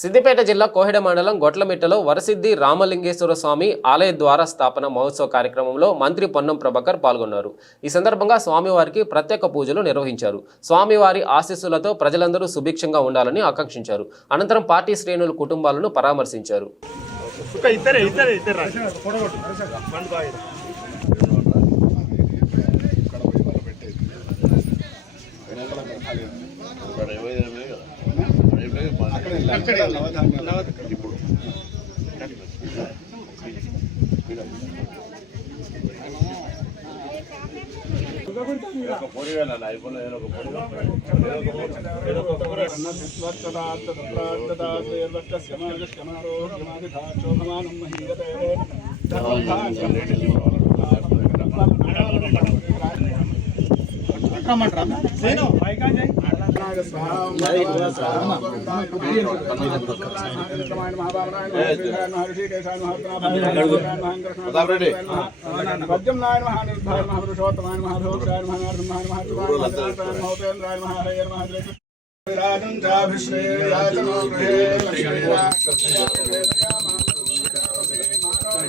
సిద్దిపేట జిల్లా కోహెడ మండలం గొట్లమిట్టలో వరసిద్ధి రామలింగేశ్వర స్వామి ఆలయ ద్వార స్థాపన మహోత్సవ కార్యక్రమంలో మంత్రి పొన్నం ప్రభాకర్ పాల్గొన్నారు. ఈ సందర్భంగా స్వామివారికి ప్రత్యేక పూజలు నిర్వహించారు. స్వామివారి ఆశీస్సులతో ప్రజలందరూ సుభిక్షంగా ఉండాలని ఆకాంక్షించారు. అనంతరం పార్టీ శ్రేణుల కుటుంబాలను పరామర్శించారు. ఇప్పుడు క్షమాగమారోహమాదిధాక్షోభమానం మహీయతే ಹಾಕೊಂಬಂಟ್ರ ಏನು ಪದ್ಯಂ ನಾಯ ನಮಃ ನಿರ್ಧಾರ ನಮಃ ಪುರುಷೋತ್ತಮಾಯ ನಮಃ ಭೋಕ್ಷಾಯ ನಮಃ ನಾರಾಯಣ ನಮಃ ಮಹೋತೇಂದ್ರಾಯ ನಮಃ ಹರೇಯ ನಮಃ ರಾಜಂ ಚಾಭಿಶ್ರೇಯಾಚನೋ ಗೃಹೇ ಲಕ್ಷ್ಮೀರಾ ಮಾರಾಯ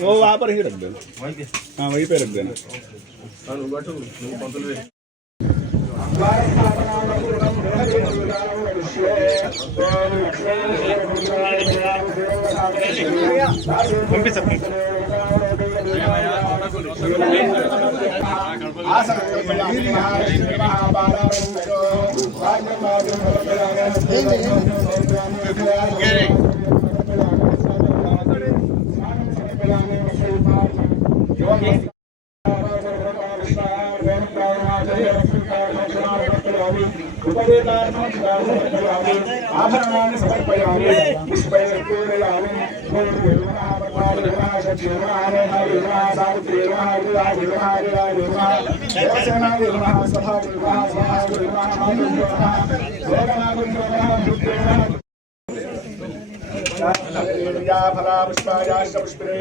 वो वहाँ पर ही रख देना। हाँ वहीं पे रख देना। ఆభరణాన్ని సమర్పయామి పుష్పైర్పూరయామి ఫలా పుష్పాయాశ్చ పుష్పే